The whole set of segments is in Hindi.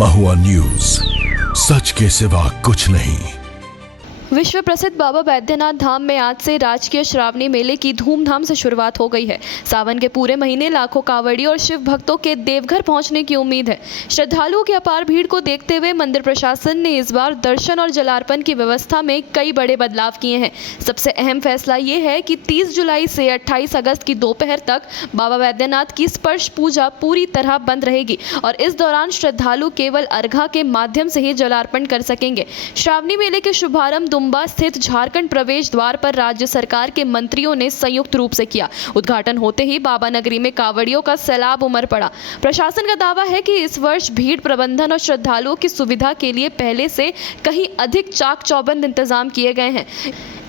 महुआ न्यूज, सच के सिवा कुछ नहीं। विश्व प्रसिद्ध बाबा बैद्यनाथ धाम में आज से राजकीय श्रावणी मेले की धूमधाम से शुरुआत हो गई है। सावन के पूरे महीने लाखों कांवड़ी और शिव भक्तों के देवघर पहुंचने की उम्मीद है। श्रद्धालुओं की अपार भीड़ को देखते हुए मंदिर प्रशासन ने इस बार दर्शन और जलार्पण की व्यवस्था में कई बड़े बदलाव किए हैं। सबसे अहम फैसला ये है कि 30 जुलाई से 28 अगस्त की दोपहर तक बाबा बैद्यनाथ की स्पर्श पूजा पूरी तरह बंद रहेगी और इस दौरान श्रद्धालु केवल अर्घा के माध्यम से ही जलार्पण कर सकेंगे। श्रावणी मेले के शुभारंभ दुम्बा स्थित झारखंड प्रवेश द्वार पर राज्य सरकार के मंत्रियों ने संयुक्त रूप से किया। उद्घाटन होते ही बाबा नगरी में कांवड़ियों का सैलाब उमड़ पड़ा। प्रशासन का दावा है कि इस वर्ष भीड़ प्रबंधन और श्रद्धालुओं की सुविधा के लिए पहले से कहीं अधिक चाक चौबंद इंतजाम किए गए हैं।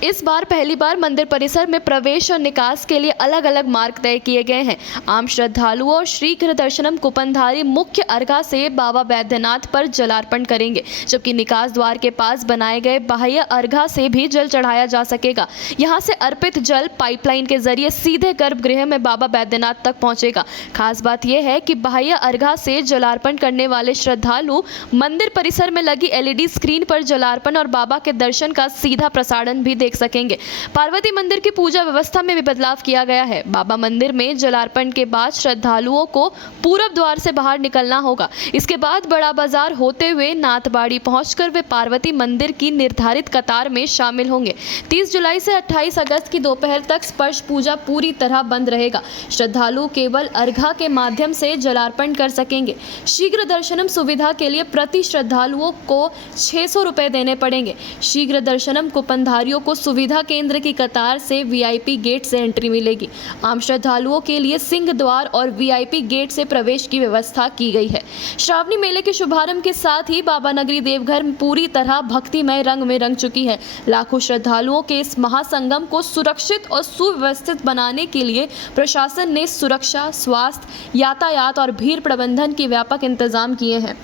इस बार पहली बार मंदिर परिसर में प्रवेश और निकास के लिए अलग अलग मार्ग तय किए गए हैं। आम श्रद्धालुओं और शीघ्र दर्शनम कूपनधारी मुख्य अर्घा से बाबा बैद्यनाथ पर जलार्पण करेंगे, जबकि निकास द्वार के पास बनाए गए बाह्य अर्घा से भी जल चढ़ाया जा सकेगा। यहां से अर्पित जल पाइपलाइन के जरिए सीधे गर्भगृह में बाबा बैद्यनाथ तक पहुंचेगा। खास बात यह है कि बाह्य अर्घा से जलार्पण करने वाले श्रद्धालु मंदिर परिसर में लगी LED स्क्रीन पर जलार्पण और बाबा के दर्शन का सीधा प्रसारण भी देख सकेंगे। पार्वती मंदिर की पूजा व्यवस्था में भी बदलाव किया गया है। बाबा मंदिर में जलार्पण के बाद श्रद्धालुओं को पूरब द्वार से बाहर निकलना होगा। इसके बाद बड़ा बाजार होते हुए नाथबाड़ी पहुंचकर वे पार्वती मंदिर की निर्धारित कतार में शामिल होंगे। 30 जुलाई से 28 अगस्त की दोपहर तक स्पर्श पूजा पूरी तरह बंद रहेगा। श्रद्धालु केवल अर्घा के माध्यम से जलार्पण कर सकेंगे। शीघ्र दर्शनम सुविधा के लिए प्रति श्रद्धालुओं को 600 रुपए देने पड़ेंगे। शीघ्र दर्शनम कूपनधारियों को सुविधा केंद्र की कतार से VIP गेट से एंट्री मिलेगी। आम श्रद्धालुओं के लिए सिंह द्वार और VIP गेट से प्रवेश की व्यवस्था की गई है। श्रावणी मेले के शुभारंभ के साथ ही बाबा नगरी देवघर पूरी तरह भक्तिमय रंग में रंग चुकी है। लाखों श्रद्धालुओं के इस महासंगम को सुरक्षित और सुव्यवस्थित बनाने के लिए प्रशासन ने सुरक्षा, स्वास्थ्य, यातायात और भीड़ प्रबंधन के व्यापक इंतजाम किए हैं।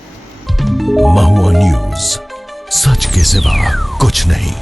महुआ न्यूज, सच के सिवा कुछ नहीं।